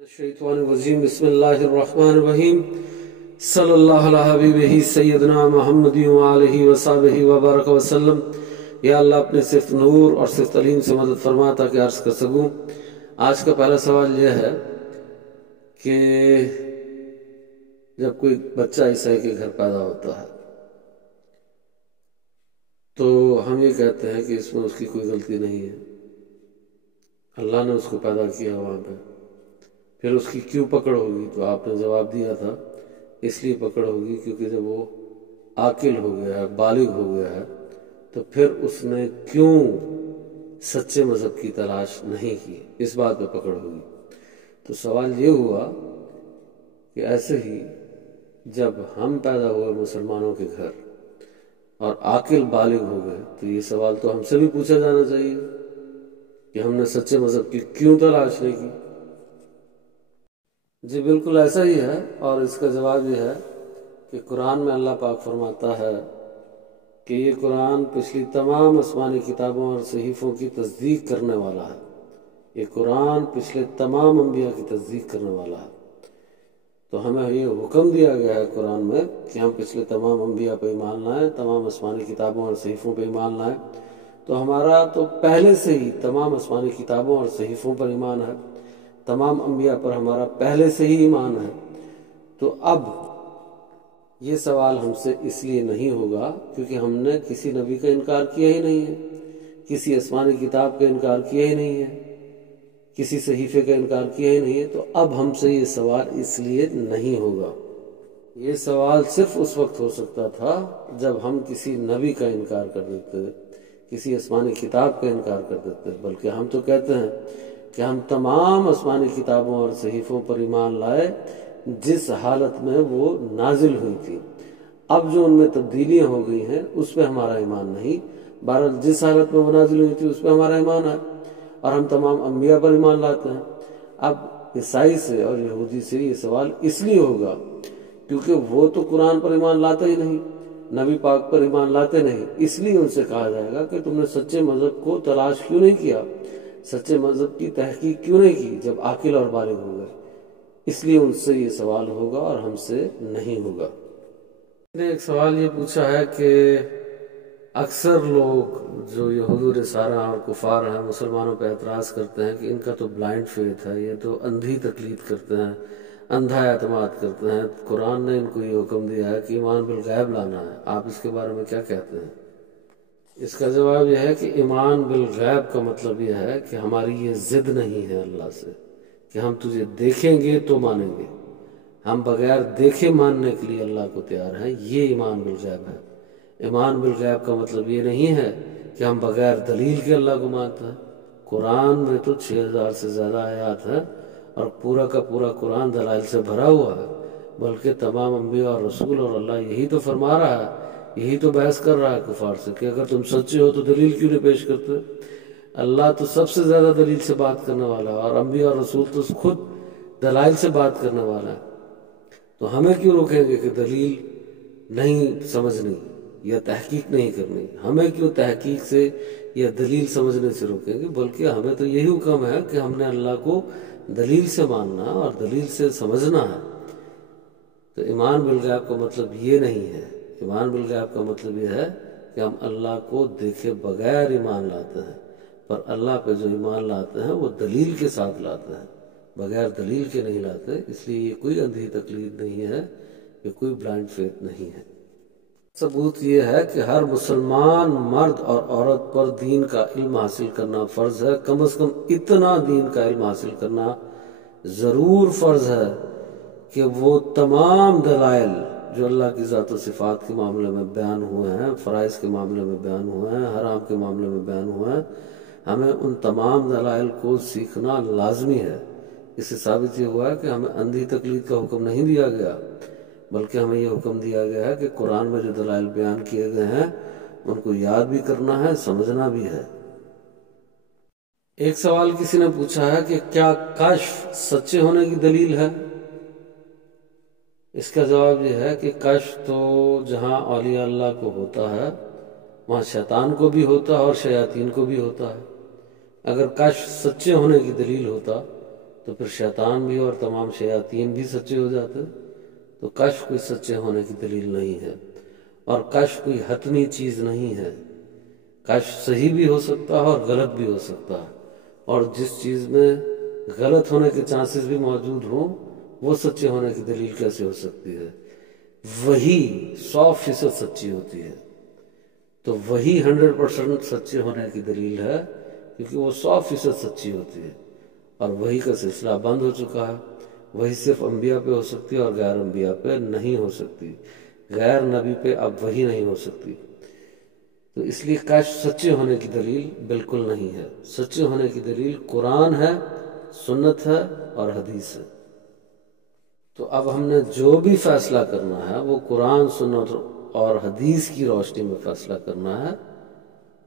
الشیطان الرجیم بسم اللہ الرحمن الرحیم صلی اللہ علیہ حبیبہ سیدنا محمد وآلہ وصحبہ وبارک وسلم۔ یا اللہ اپنے صرف نور اور صرف تعلیم سے مدد فرما تاکہ عرض کر سکوں۔ آج کا پہلا سوال یہ ہے کہ جب کوئی بچہ عیسائی کے گھر پیدا ہوتا ہے تو ہم یہ کہتے ہیں کہ اس میں اس کی کوئی غلطی نہیں ہے، اللہ نے اس کو پیدا کیا وہاں پہ، پھر اس کی کیوں پکڑ ہوگی؟ تو آپ نے جواب دیا تھا اس لیے پکڑ ہوگی کیونکہ جب وہ عاقل ہو گیا ہے، بالغ ہو گیا ہے، تو پھر اس نے کیوں سچے مذہب کی تلاش نہیں کی، اس بات پہ پکڑ ہوگی۔ تو سوال یہ ہوا کہ ایسے ہی جب ہم پیدا ہوئے مسلمانوں کے گھر اور عاقل بالغ ہو گئے تو یہ سوال تو ہم سے بھی پوچھا جانا چاہیے کہ ہم نے سچے مذہب کی کیوں تلاش نہیں کی۔ جی بالکل ایسا ہی ہے، اور اس کا جواب یہ ہے کہ قرآن میں اللہ پاک فرماتا ہے کہ یہ قرآن پچھلی تمام آسمانی کتابوں اور صحیفوں کی تصدیق کرنے والا ہے۔ یہ قرآن پچھلے تمام انبیاء کی تصدیق کرنے والا ہے۔ تو ہمیں یہ حکم دیا گیا ہے قرآن میں کہ ہم پچھلے تمام انبیاء پہ ایمان لائیں، تمام آسمانی کتابوں اور صحیفوں پہ ایمان لائیں۔ تو ہمارا تو پہلے سے ہی تمام آسمانی کتابوں اور صحیفوں پر ایمان ہے، تمام انبیاء پر ہمارا پہلے سے ہی ایمان ہے۔ تو اب یہ سوال ہم سے اس لیے نہیں ہوگا کیونکہ ہم نے کسی نبی کا انکار کیا ہی نہیں ہے، کسی آسمانی کتاب کا انکار کیا ہی نہیں ہے، کسی صحیفے کا انکار کیا ہی نہیں ہے۔ تو اب ہم سے یہ سوال اس لیے نہیں ہوگا۔ یہ سوال صرف اس وقت ہو سکتا تھا جب ہم کسی نبی کا انکار کر دیتے، کسی آسمانی کتاب کا انکار کر دیتے، بلکہ ہم تو کہتے ہیں کہ ہم تمام آسمانی کتابوں اور صحیفوں پر ایمان لائے جس حالت میں وہ نازل ہوئی تھی۔ اب جو ان میں تبدیلیاں ہو گئی ہیں اس پہ ہمارا ایمان نہیں، بہرحال جس حالت میں وہ نازل ہوئی تھی اس پہ ہمارا ایمان ہے، اور ہم تمام انبیاء پر ایمان لاتے ہیں۔ اب عیسائی سے اور یہودی سے یہ سوال اس لیے ہوگا کیونکہ وہ تو قرآن پر ایمان لاتے ہی نہیں، نبی پاک پر ایمان لاتے نہیں، اس لیے ان سے کہا جائے گا کہ تم نے سچے مذہب کو تلاش کیوں نہیں کیا، سچے مذہب کی تحقیق کیوں نہیں کی جب عاقل اور بالغ ہو گئے۔ اس لیے ان سے یہ سوال ہوگا اور ہم سے نہیں ہوگا۔ میں نے ایک سوال یہ پوچھا ہے کہ اکثر لوگ جو یہود و نصارہ اور کفار ہیں مسلمانوں پہ اعتراض کرتے ہیں کہ ان کا تو بلائنڈ فیتھ ہے، یہ تو اندھی تقلید کرتے ہیں، اندھا اعتماد کرتے ہیں۔ قرآن نے ان کو یہ حکم دیا ہے کہ ایمان بالغیب لانا ہے۔ آپ اس کے بارے میں کیا کہتے ہیں؟ اس کا جواب یہ ہے کہ ایمان بالغیب کا مطلب یہ ہے کہ ہماری یہ ضد نہیں ہے اللہ سے کہ ہم تجھے دیکھیں گے تو مانیں گے، ہم بغیر دیکھے ماننے کے لیے اللہ کو تیار ہیں۔ یہ ایمان بالغیب ہے۔ ایمان بالغیب کا مطلب یہ نہیں ہے کہ ہم بغیر دلیل کے اللہ کو مانتے ہیں۔ قرآن میں تو 6000 سے زیادہ آیات ہیں اور پورا کا پورا قرآن دلائل سے بھرا ہوا ہے، بلکہ تمام انبیاء اور رسول اور اللہ یہی تو فرما رہا ہے، یہی تو بحث کر رہا ہے کفار سے کہ اگر تم سچے ہو تو دلیل کیوں نہیں پیش کرتے؟ اللہ تو سب سے زیادہ دلیل سے بات کرنے والا ہے، اور انبیاء اور رسول تو خود دلائل سے بات کرنے والا ہے۔ تو ہمیں کیوں روکیں گے کہ دلیل نہیں سمجھنی یا تحقیق نہیں کرنی؟ ہمیں کیوں تحقیق سے یا دلیل سمجھنے سے روکیں گے؟ بلکہ ہمیں تو یہی حکم ہے کہ ہم نے اللہ کو دلیل سے ماننا اور دلیل سے سمجھنا ہے۔ تو ایمان بالغیب کا مطلب یہ نہیں ہے۔ ایمان بالغیب کا مطلب یہ ہے کہ ہم اللہ کو دیکھے بغیر ایمان لاتے ہیں، پر اللہ پہ جو ایمان لاتے ہیں وہ دلیل کے ساتھ لاتے ہیں، بغیر دلیل کے نہیں لاتے۔ اس لیے یہ کوئی اندھی تقلید نہیں ہے، یہ کوئی بلائنڈ فیتھ نہیں ہے۔ ثبوت یہ ہے کہ ہر مسلمان مرد اور عورت پر دین کا علم حاصل کرنا فرض ہے، کم از کم اتنا دین کا علم حاصل کرنا ضرور فرض ہے کہ وہ تمام دلائل جو اللہ کی ذات و صفات کے معاملے میں بیان ہوئے ہیں، فرائض کے معاملے میں بیان ہوئے ہیں، حرام کے معاملے میں بیان ہوئے ہیں، ہمیں ان تمام دلائل کو سیکھنا لازمی ہے۔ اس سے ثابت یہ ہوا ہے کہ ہمیں اندھی تقلید کا حکم نہیں دیا گیا، بلکہ ہمیں یہ حکم دیا گیا ہے کہ قرآن میں جو دلائل بیان کیے گئے ہیں ان کو یاد بھی کرنا ہے، سمجھنا بھی ہے۔ ایک سوال کسی نے پوچھا ہے کہ کیا کشف سچے ہونے کی دلیل ہے؟ اس کا جواب یہ ہے کہ کشف تو جہاں اولیاء اللہ کو ہوتا ہے وہاں شیطان کو بھی ہوتا ہے اور شیاطین کو بھی ہوتا ہے۔ اگر کشف سچے ہونے کی دلیل ہوتا تو پھر شیطان بھی اور تمام شیاطین بھی سچے ہو جاتے۔ تو کشف کوئی سچے ہونے کی دلیل نہیں ہے، اور کشف کوئی حتمی چیز نہیں ہے۔ کشف صحیح بھی ہو سکتا ہے اور غلط بھی ہو سکتا ہے، اور جس چیز میں غلط ہونے کے چانسز بھی موجود ہوں وہ سچے ہونے کی دلیل کیسے ہو سکتی ہے؟ وہی 100% سچی ہوتی ہے، تو وہی 100% سچے ہونے کی دلیل ہے، کیونکہ وہ 100% سچی ہوتی ہے، اور وہی کا سلسلہ بند ہو چکا ہے۔ وہی صرف انبیاء پہ ہو سکتی ہے اور غیر انبیاء پہ نہیں ہو سکتی، غیر نبی پہ اب وہی نہیں ہو سکتی۔ تو اس لیے کشف سچے ہونے کی دلیل بالکل نہیں ہے۔ سچے ہونے کی دلیل قرآن ہے، سنت ہے اور حدیث ہے۔ تو اب ہم نے جو بھی فیصلہ کرنا ہے وہ قرآن، سنت اور حدیث کی روشنی میں فیصلہ کرنا ہے،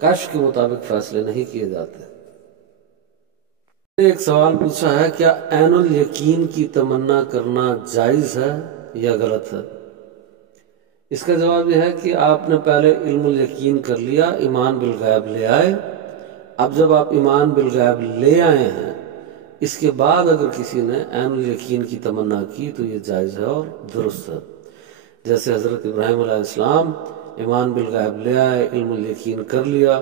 کشف کے مطابق فیصلے نہیں کیے جاتے۔ ایک سوال پوچھا ہے، کیا عین الیقین کی تمنا کرنا جائز ہے یا غلط ہے؟ اس کا جواب یہ ہے کہ آپ نے پہلے علم الیقین کر لیا، ایمان بالغیب لے آئے۔ اب جب آپ ایمان بالغیب لے آئے ہیں، اس کے بعد اگر کسی نے عین الیقین کی تمنا کی تو یہ جائز ہے اور درست ہے۔ جیسے حضرت ابراہیم علیہ السلام ایمان بالغیب لے آئے، علم الیقین کر لیا،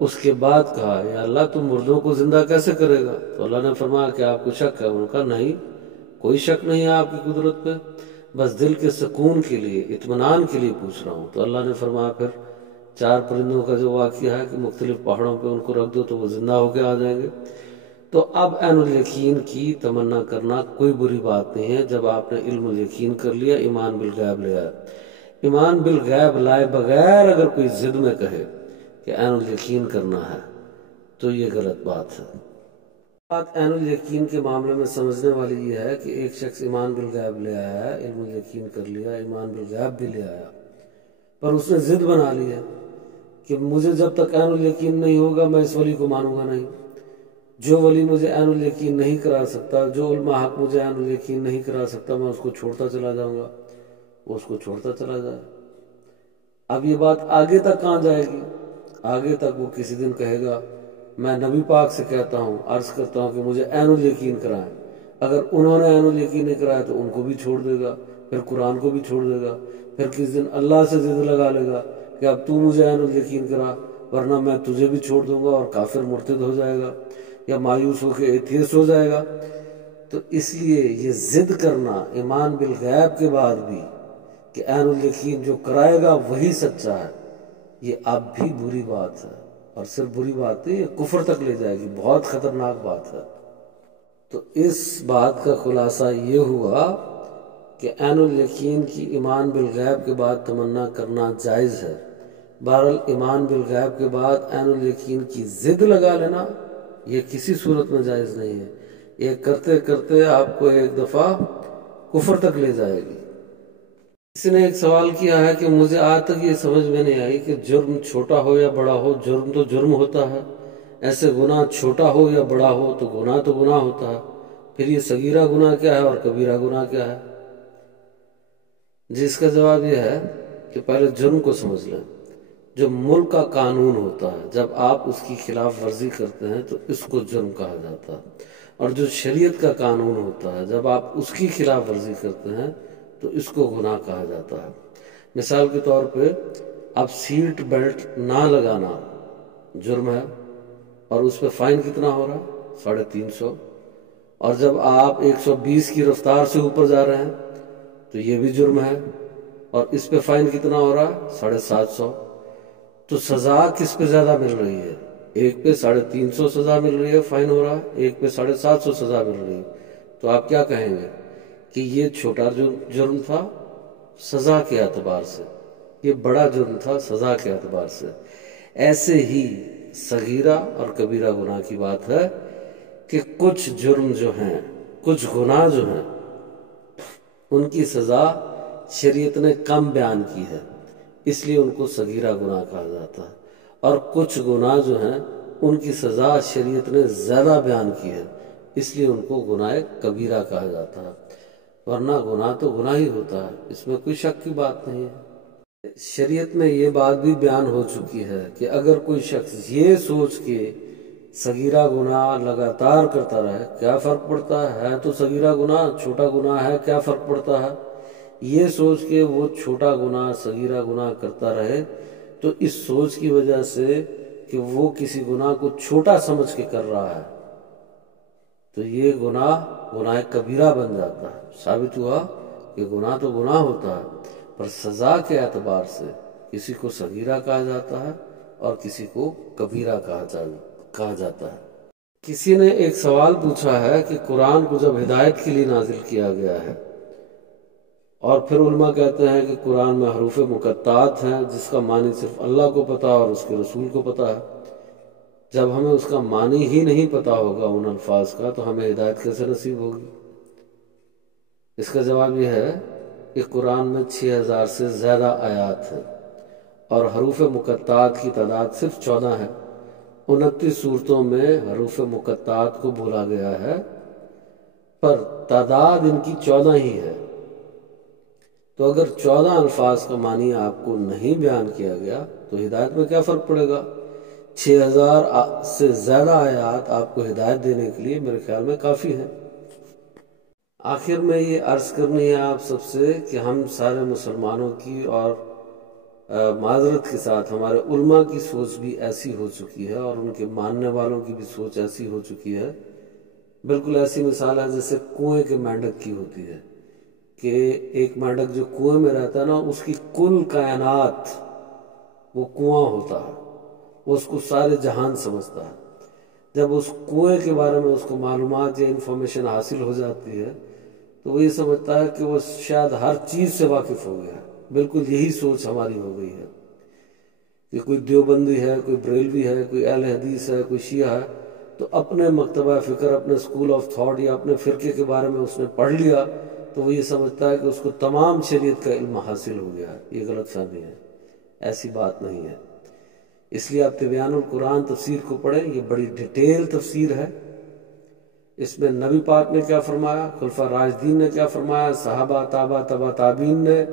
اس کے بعد کہا یا اللہ تم مردوں کو زندہ کیسے کرے گا؟ تو اللہ نے فرمایا کہ آپ کو شک ہے؟ انہوں نے کہا نہیں، کوئی شک نہیں ہے آپ کی قدرت پہ، بس دل کے سکون کے لیے، اطمینان کے لیے پوچھ رہا ہوں۔ تو اللہ نے فرمایا پھر 4 پرندوں کا جو واقعہ ہے کہ مختلف پہاڑوں پہ ان کو رکھ دو تو وہ زندہ ہو کے آ جائیں گے۔ تو اب عین الیقین کی تمنا کرنا کوئی بری بات نہیں ہے جب آپ نے علم الیقین کر لیا، ایمان بالغیب لے آیا۔ ایمان بالغیب لائے بغیر اگر کوئی ضد میں کہے کہ عین الیقین کرنا ہے تو یہ غلط بات ہے۔ بات عین الیقین کے معاملے میں سمجھنے والی یہ ہے کہ ایک شخص ایمان بالغیب لے آیا ہے، علم الیقین کر لیا، ایمان بالغیب بھی لے آیا، پر اس نے ضد بنا لی ہے کہ مجھے جب تک عین الیقین نہیں ہوگا میں اس ولی کو مانوں گا نہیں۔ جو ولی مجھے عین الیقین نہیں کرا سکتا، جو علماء حق مجھے عین الیقین نہیں کرا سکتا، میں اس کو چھوڑتا چلا جاؤں گا۔ وہ اس کو چھوڑتا چلا جائے۔ اب یہ بات آگے تک کہاں جائے گی؟ آگے تک وہ کسی دن کہے گا میں نبی پاک سے کہتا ہوں، عرض کرتا ہوں کہ مجھے عین الیقین کرائیں۔ اگر انہوں نے عین الیقین نہیں کرایا تو ان کو بھی چھوڑ دے گا، پھر قرآن کو بھی چھوڑ دے گا، پھر کسی دن اللہ سے ضد لگا لے گا کہ اب تو مجھے عین الیقین کرا ورنہ میں تجھے بھی چھوڑ دوں گا، اور کافر مرتد ہو جائے گا یا مایوس ہو کے ایتھیسٹ ہو جائے گا۔ تو اس لیے یہ ضد کرنا ایمان بالغیب کے بعد بھی کہ عین الیقین جو کرائے گا وہی سچا ہے، یہ اب بھی بری بات ہے، اور صرف بری بات نہیں، یہ کفر تک لے جائے گی، بہت خطرناک بات ہے۔ تو اس بات کا خلاصہ یہ ہوا کہ عین الیقین کی ایمان بالغیب کے بعد تمنا کرنا جائز ہے۔ بہرحال ایمان بالغیب کے بعد عین الیقین کی ضد لگا لینا یہ کسی صورت میں جائز نہیں ہے، یہ کرتے کرتے آپ کو ایک دفعہ کفر تک لے جائے گی۔ کسی نے ایک سوال کیا ہے کہ مجھے آج تک یہ سمجھ میں نہیں آئی کہ جرم چھوٹا ہو یا بڑا ہو، جرم تو جرم ہوتا ہے، ایسے گناہ چھوٹا ہو یا بڑا ہو تو گناہ ہوتا ہے، پھر یہ صغیرہ گناہ کیا ہے اور کبیرہ گناہ کیا ہے؟ جس کا جواب یہ ہے کہ پہلے جرم کو سمجھ لیں۔ جو ملک کا قانون ہوتا ہے جب آپ اس کی خلاف ورزی کرتے ہیں تو اس کو جرم کہا جاتا ہے، اور جو شریعت کا قانون ہوتا ہے جب آپ اس کی خلاف ورزی کرتے ہیں تو اس کو گناہ کہا جاتا ہے۔ مثال کے طور پہ اب سیٹ بیلٹ نہ لگانا جرم ہے، اور اس پہ فائن کتنا ہو رہا ہے؟ 350۔ اور جب آپ 120 کی رفتار سے اوپر جا رہے ہیں تو یہ بھی جرم ہے، اور اس پہ فائن کتنا ہو رہا ہے؟ 750۔ تو سزا کس پہ زیادہ مل رہی ہے؟ ایک پہ 350 سزا مل رہی ہے، فائن ہو رہا ہے، ایک پہ 750 سزا مل رہی ہے۔ تو آپ کیا کہیں گے کہ یہ چھوٹا جرم تھا سزا کے اعتبار سے، یہ بڑا جرم تھا سزا کے اعتبار سے۔ ایسے ہی صغیرہ اور کبیرہ گناہ کی بات ہے کہ کچھ جرم جو ہیں، کچھ گناہ جو ہیں، ان کی سزا شریعت نے کم بیان کی ہے، اس لیے ان کو صغیرہ گناہ کہا جاتا ہے، اور کچھ گناہ جو ہیں ان کی سزا شریعت نے زیادہ بیان کی ہے، اس لیے ان کو گناہ کبیرہ کہا جاتا ہے۔ ورنہ گناہ تو گناہ ہی ہوتا ہے، اس میں کوئی شک کی بات نہیں ہے۔ شریعت میں یہ بات بھی بیان ہو چکی ہے کہ اگر کوئی شخص یہ سوچ کے صغیرہ گناہ لگاتار کرتا رہے کیا فرق پڑتا ہے؟ تو صغیرہ گناہ چھوٹا گناہ ہے، کیا فرق پڑتا ہے؟ یہ سوچ کے وہ چھوٹا گناہ صغیرہ گناہ کرتا رہے تو اس سوچ کی وجہ سے کہ وہ کسی گناہ کو چھوٹا سمجھ کے کر رہا ہے تو یہ گناہ کبیرہ بن جاتا ہے۔ ثابت ہوا کہ گناہ تو گناہ ہوتا ہے، پر سزا کے اعتبار سے کسی کو صغیرہ کہا جاتا ہے اور کسی کو کبیرہ کہا جاتا ہے۔ کسی نے ایک سوال پوچھا ہے کہ قرآن کو جب ہدایت کے لیے نازل کیا گیا ہے اور پھر علماء کہتے ہیں کہ قرآن میں حروف مقطعات ہیں جس کا معنی صرف اللہ کو پتہ اور اس کے رسول کو پتہ ہے، جب ہمیں اس کا معنی ہی نہیں پتہ ہوگا ان الفاظ کا تو ہمیں ہدایت کیسے نصیب ہوگی؟ اس کا جواب یہ ہے کہ قرآن میں 6000 سے زیادہ آیات ہیں اور حروف مقطعات کی تعداد صرف 14 ہے۔ 29 صورتوں میں حروف مقطعات کو بولا گیا ہے پر تعداد ان کی 14 ہی ہے، تو اگر 14 الفاظ کا معنی آپ کو نہیں بیان کیا گیا تو ہدایت میں کیا فرق پڑے گا؟ 6000 سے زیادہ آیات آپ کو ہدایت دینے کے لیے میرے خیال میں کافی ہیں۔ آخر میں یہ عرض کرنی ہے آپ سب سے کہ ہم سارے مسلمانوں کی اور معذرت کے ساتھ ہمارے علماء کی سوچ بھی ایسی ہو چکی ہے اور ان کے ماننے والوں کی بھی سوچ ایسی ہو چکی ہے، بالکل ایسی مثال ہے جیسے کنویں کے مینڈک کی ہوتی ہے کہ ایک مینڈک جو کنویں میں رہتا ہے نا اس کی کل کائنات وہ کنواں ہوتا ہے، وہ اس کو سارے جہان سمجھتا ہے۔ جب اس کنویں کے بارے میں اس کو معلومات یا انفارمیشن حاصل ہو جاتی ہے تو وہ یہ سمجھتا ہے کہ وہ شاید ہر چیز سے واقف ہو گیا ہے۔ بالکل یہی سوچ ہماری ہو گئی ہے کہ کوئی دیوبندی ہے، کوئی بریلوی ہے، کوئی اہل حدیث ہے، کوئی شیعہ ہے تو اپنے مکتبہ فکر، اپنے اسکول آف تھاٹ یا اپنے فرقے کے بارے میں اس نے پڑھ لیا تو وہ یہ سمجھتا ہے کہ اس کو تمام شریعت کا علم حاصل ہو گیا ہے۔ یہ غلط فہمی ہے، ایسی بات نہیں ہے۔ اس لیے آپ تبیان القرآن تفسیر کو پڑھیں، یہ بڑی ڈیٹیل تفسیر ہے۔ اس میں نبی پاک نے کیا فرمایا، خلفاء راشدین نے کیا فرمایا، صحابہ تابع تابعین نے،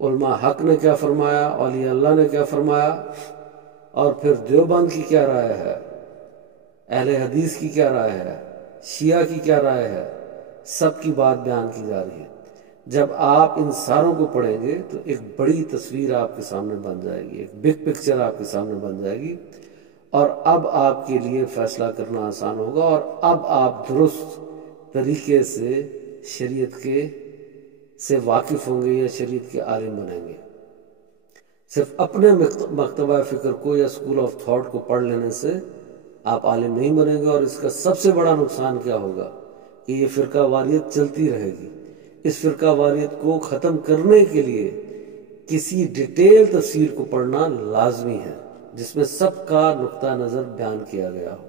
علماء حق نے کیا فرمایا، اولیاء اللہ نے کیا فرمایا، اور پھر دیوبند کی کیا رائے ہے، اہل حدیث کی کیا رائے ہے، شیعہ کی کیا رائے ہے، سب کی بات بیان کی جا رہی ہے۔ جب آپ ان ساروں کو پڑھیں گے تو ایک بڑی تصویر آپ کے سامنے بن جائے گی، ایک بگ پکچر آپ کے سامنے بن جائے گی، اور اب آپ کے لیے فیصلہ کرنا آسان ہوگا اور اب آپ درست طریقے سے شریعت سے واقف ہوں گے یا شریعت کے عالم بنیں گے۔ صرف اپنے مکتبہ فکر کو یا اسکول آف تھاٹ کو پڑھ لینے سے آپ عالم نہیں بنیں گے، اور اس کا سب سے بڑا نقصان کیا ہوگا کہ یہ فرقہ واریت چلتی رہے گی۔ اس فرقہ واریت کو ختم کرنے کے لیے کسی ڈیٹیل تفسیر کو پڑھنا لازمی ہے جس میں سب کا نقطہ نظر بیان کیا گیا ہو۔